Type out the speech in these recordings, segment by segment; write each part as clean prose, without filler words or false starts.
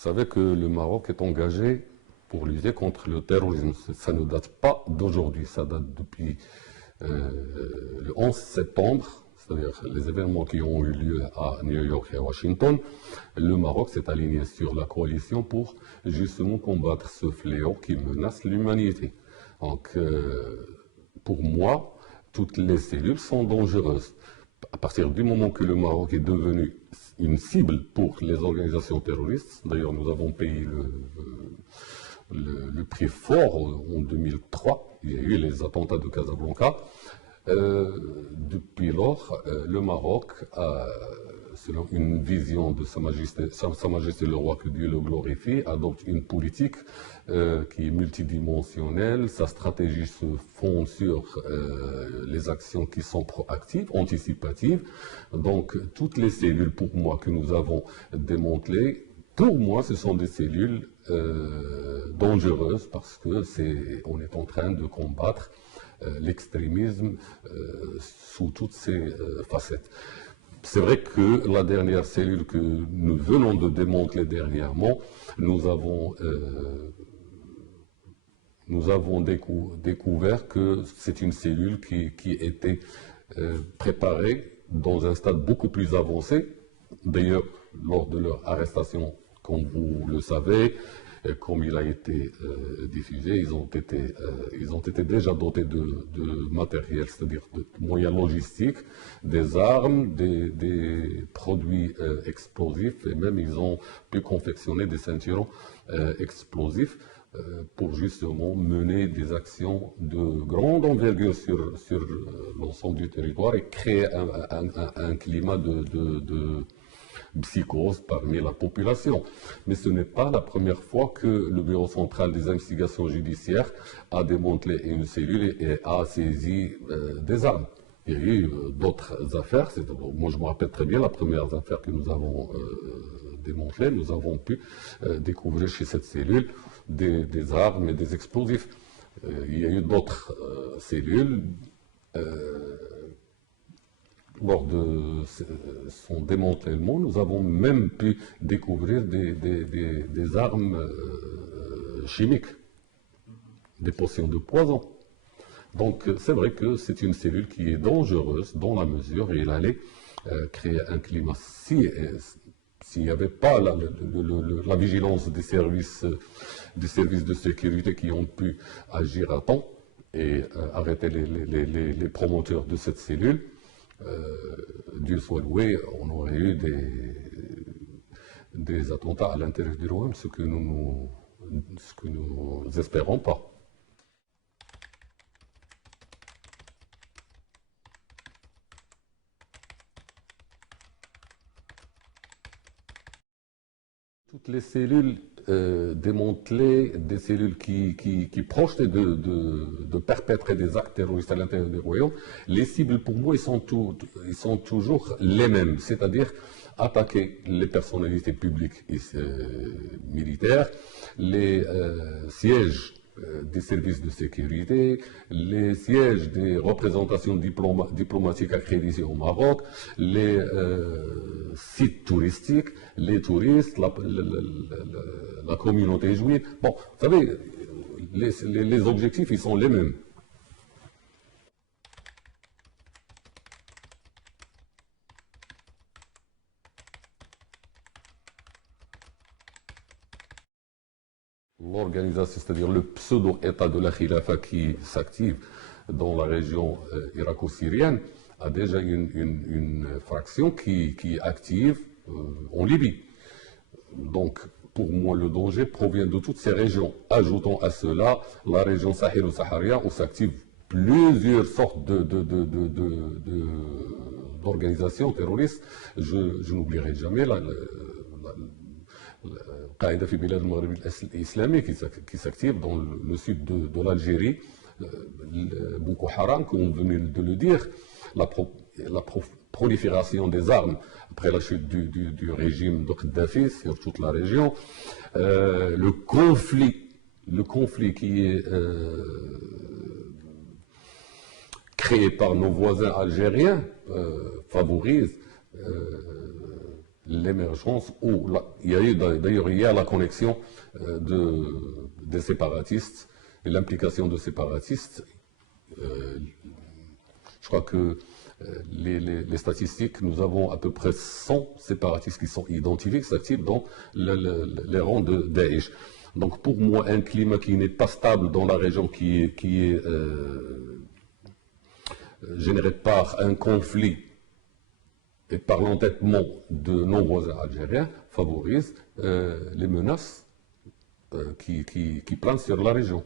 savez que le Maroc est engagé pour lutter contre le terrorisme. Ça ne date pas d'aujourd'hui, ça date depuis le 11 septembre, c'est-à-dire les événements qui ont eu lieu à New York et à Washington. Le Maroc s'est aligné sur la coalition pour justement combattre ce fléau qui menace l'humanité. Donc, pour moi, toutes les cellules sont dangereuses. À partir du moment que le Maroc est devenu une cible pour les organisations terroristes, d'ailleurs nous avons payé le prix fort en 2003, il y a eu les attentats de Casablanca. Depuis lors, le Maroc a, selon une vision de Sa Majesté le Roi, que Dieu le glorifie, adopte une politique qui est multidimensionnelle. Sa stratégie se fonde sur les actions qui sont proactives, anticipatives. Donc, toutes les cellules, pour moi, que nous avons démantelées, pour moi, ce sont des cellules dangereuses parce que on est en train de combattre l'extrémisme sous toutes ses facettes. C'est vrai que la dernière cellule que nous venons de démanteler dernièrement, nous avons découvert que c'est une cellule qui était préparée dans un stade beaucoup plus avancé. D'ailleurs, lors de leur arrestation, comme vous le savez, comme il a été diffusé, ils ont été déjà dotés de matériel, c'est-à-dire de moyens logistiques, des armes, des produits explosifs, et même ils ont pu confectionner des ceinturons explosifs pour justement mener des actions de grande envergure sur l'ensemble du territoire et créer un climat de psychose parmi la population. Mais ce n'est pas la première fois que le Bureau central des investigations judiciaires a démantelé une cellule et a saisi des armes. Il y a eu d'autres affaires. Moi, je me rappelle très bien la première affaire que nous avons démantelée. Nous avons pu découvrir chez cette cellule des armes et des explosifs. Il y a eu d'autres cellules. Lors de son démantèlement, nous avons même pu découvrir des armes chimiques, des potions de poison. Donc c'est vrai que c'est une cellule qui est dangereuse dans la mesure où elle allait créer un climat. S'il n'y avait pas la vigilance des services de sécurité qui ont pu agir à temps et arrêter les promoteurs de cette cellule, Dieu soit loué, on aurait eu des attentats à l'intérieur du royaume, ce que nous espérons pas. Toutes les cellules démantelées, des cellules qui projetaient de perpétrer des actes terroristes à l'intérieur du royaume, les cibles pour moi, ils sont toujours les mêmes, c'est-à-dire attaquer les personnalités publiques et militaires, les sièges des services de sécurité, les sièges des représentations diplomatiques accréditées au Maroc, les sites touristiques, les touristes, la communauté juive. Bon, vous savez, les objectifs, ils sont les mêmes. L'organisation, c'est-à-dire le pseudo-État de la Khilafa qui s'active dans la région irako-syrienne, a déjà une fraction qui est active en Libye. Donc, pour moi, le danger provient de toutes ces régions. Ajoutons à cela la région sahélo-saharienne où s'activent plusieurs sortes d'organisations terroristes. Je n'oublierai jamais Qaïda fi Bilad al-Maghreb islamique qui s'active dans le sud de l'Algérie, Boko Haram, comme vous venez de le dire, la prolifération des armes après la chute du régime de Kadhafi sur toute la région, le conflit qui est créé par nos voisins algériens favorise l'émergence, il y a eu d'ailleurs hier la connexion des séparatistes et l'implication de séparatistes. Je crois que les statistiques, nous avons à peu près 100 séparatistes qui sont identifiés, qui s'activent dans les rangs de Daesh. Donc pour moi, un climat qui n'est pas stable dans la région, qui est généré par un conflit et par l'entêtement de nos voisins algériens, favorise les menaces qui planent sur la région.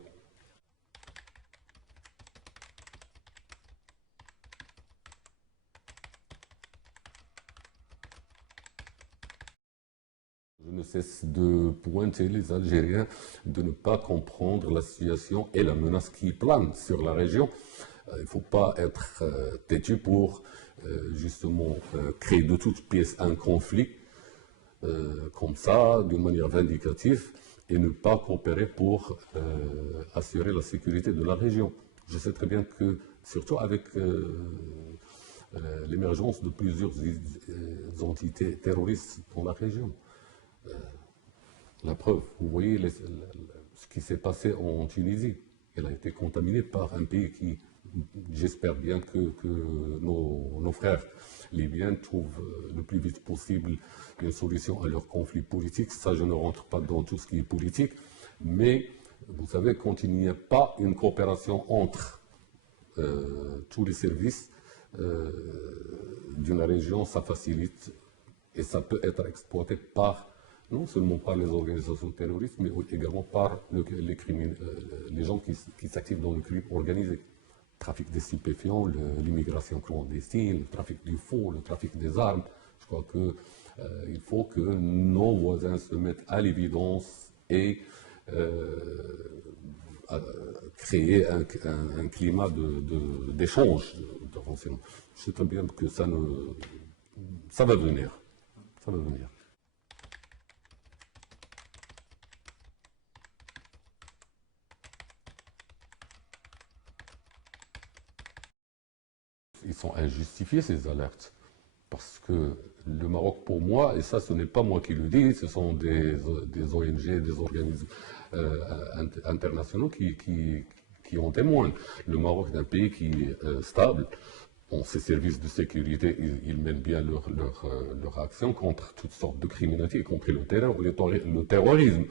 Je ne cesse de pointer les Algériens de ne pas comprendre la situation et la menace qui plane sur la région. Il ne faut pas être têtu pour justement créer de toutes pièces un conflit comme ça, d'une manière vindicative, et ne pas coopérer pour assurer la sécurité de la région. Je sais très bien que, surtout avec l'émergence de plusieurs entités terroristes dans la région, la preuve, vous voyez ce qui s'est passé en Tunisie. Elle a été contaminée par un pays qui, j'espère bien que nos frères libyens trouvent le plus vite possible une solution à leur conflit politique. Ça, je ne rentre pas dans tout ce qui est politique, mais vous savez, quand il n'y a pas une coopération entre tous les services d'une région, ça facilite et ça peut être exploité par non seulement par les organisations terroristes, mais également par les gens qui s'activent dans le crime organisé. Le trafic des stupéfiants, l'immigration clandestine, le trafic du faux, le trafic des armes. Je crois qu'il faut que nos voisins se mettent à l'évidence et créer un climat d'échange, de renseignements. Je sais très bien que ça va venir. Ça va venir. Ils sont injustifiés, ces alertes. Parce que le Maroc, pour moi, et ça, ce n'est pas moi qui le dis, ce sont des ONG, des organismes internationaux qui en témoignent. Le Maroc est un pays qui est stable. Bon, ses services de sécurité, ils mènent bien leur action contre toutes sortes de criminalités, y compris le terrorisme.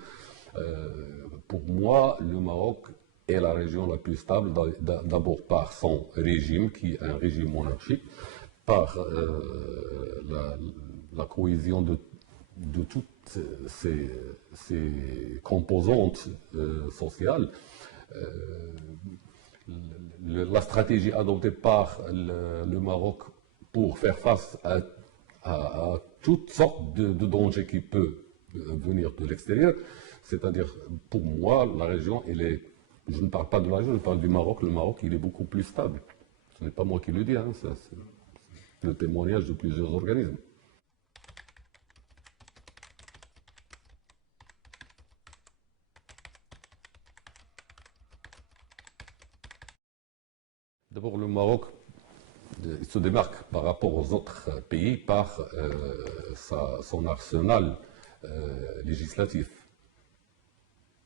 Pour moi, le Maroc est la région la plus stable, d'abord par son régime, qui est un régime monarchique, par la cohésion de toutes ces composantes sociales. La stratégie adoptée par le Maroc pour faire face à toutes sortes de dangers qui peuvent venir de l'extérieur, c'est-à-dire, pour moi, la région, je ne parle pas de la région, je parle du Maroc. Le Maroc, il est beaucoup plus stable. Ce n'est pas moi qui le dis, hein, c'est le témoignage de plusieurs organismes. D'abord, le Maroc, il se démarque par rapport aux autres pays par son arsenal législatif.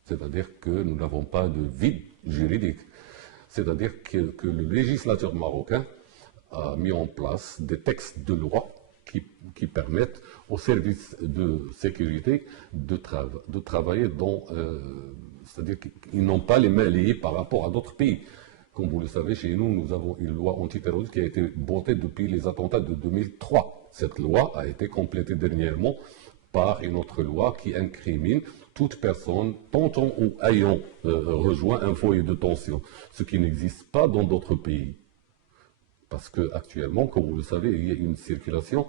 C'est-à-dire que nous n'avons pas de vide juridique. C'est-à-dire que le législateur marocain a mis en place des textes de loi qui permettent aux services de sécurité de travailler c'est-à-dire qu'ils n'ont pas les mains liées par rapport à d'autres pays. Comme vous le savez, chez nous, nous avons une loi antiterroriste qui a été votée depuis les attentats de 2003. Cette loi a été complétée dernièrement par une autre loi qui incrimine toute personne tentant ou ayant rejoint un foyer de tension, ce qui n'existe pas dans d'autres pays. Parce qu'actuellement, comme vous le savez, il y a une circulation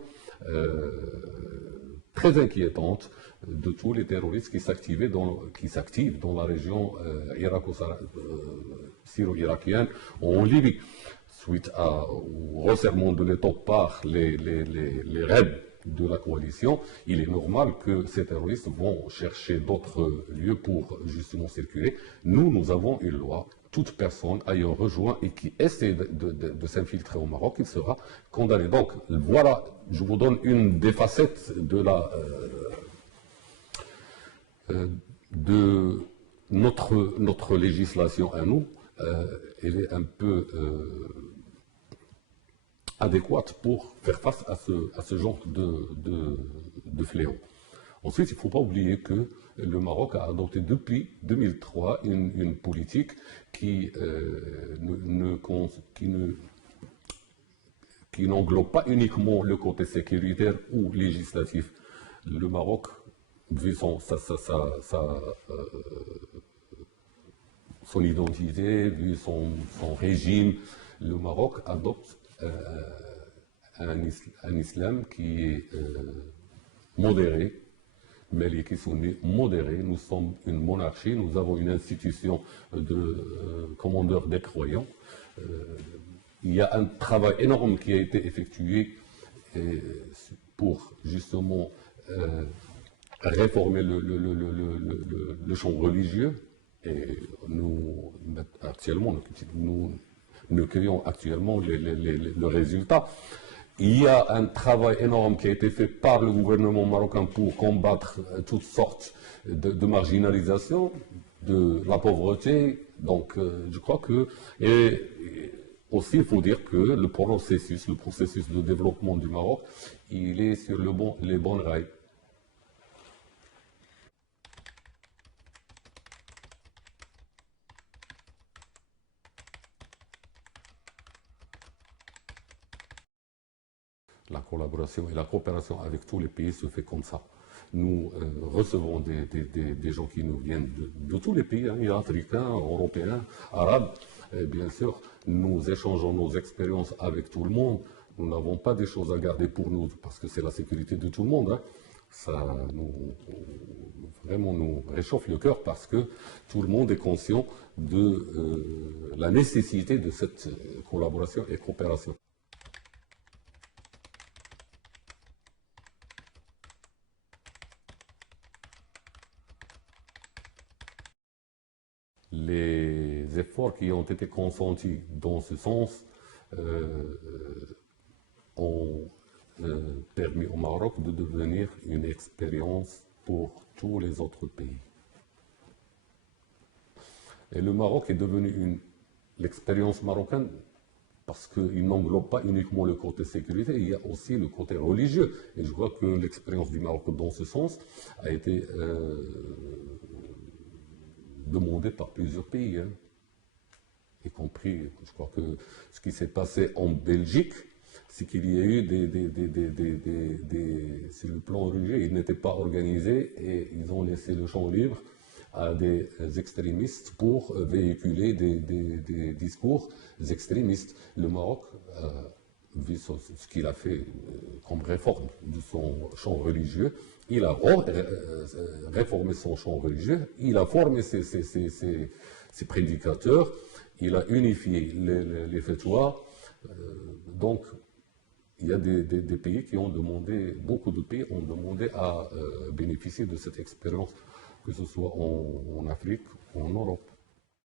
très inquiétante de tous les terroristes qui s'activent dans la région syro-irakienne en Libye, suite au resserrement de l'État par les raids de la coalition. Il est normal que ces terroristes vont chercher d'autres lieux pour justement circuler. Nous avons une loi toute personne ayant rejoint et qui essaie de s'infiltrer au Maroc, il sera condamné. Donc voilà, je vous donne une des facettes de notre législation à nous. Elle est un peu adéquate pour faire face à ce genre de fléau. Ensuite, il ne faut pas oublier que le Maroc a adopté depuis 2003 une politique qui n'englobe pas uniquement le côté sécuritaire ou législatif. Le Maroc, vu son identité, vu son régime, le Maroc adopte un islam qui est modéré, Maliki Sunni modéré. Nous sommes une monarchie, nous avons une institution de commandeurs des croyants. Il y a un travail énorme qui a été effectué pour justement réformer le champ religieux. Et nous, actuellement, nous cueillons actuellement le résultat. Il y a un travail énorme qui a été fait par le gouvernement marocain pour combattre toutes sortes de marginalisation, de la pauvreté. Donc, je crois que... Et aussi, il faut dire que le processus de développement du Maroc, il est sur les bons rails. La collaboration et la coopération avec tous les pays se fait comme ça. Nous recevons des gens qui nous viennent de tous les pays, hein, africains, européens, arabes. Et bien sûr, nous échangeons nos expériences avec tout le monde. Nous n'avons pas des choses à garder pour nous, parce que c'est la sécurité de tout le monde. Hein. Ça vraiment nous réchauffe le cœur, parce que tout le monde est conscient de la nécessité de cette collaboration et coopération. Les efforts qui ont été consentis dans ce sens ont permis au Maroc de devenir une expérience pour tous les autres pays. Et le Maroc est devenu l'expérience marocaine parce qu'il n'englobe pas uniquement le côté sécurité, il y a aussi le côté religieux. Et je crois que l'expérience du Maroc dans ce sens a été demandé par plusieurs pays, hein, y compris, je crois que ce qui s'est passé en Belgique, c'est qu'il y a eu sur le plan religieux, ils n'étaient pas organisés et ils ont laissé le champ libre à des extrémistes pour véhiculer des discours extrémistes. Le Maroc, vu ce qu'il a fait comme réforme de son champ religieux, il a réformé son champ religieux, il a formé ses prédicateurs, il a unifié les fatwas. Donc, il y a des pays qui ont demandé, beaucoup de pays ont demandé à bénéficier de cette expérience, que ce soit en Afrique ou en Europe.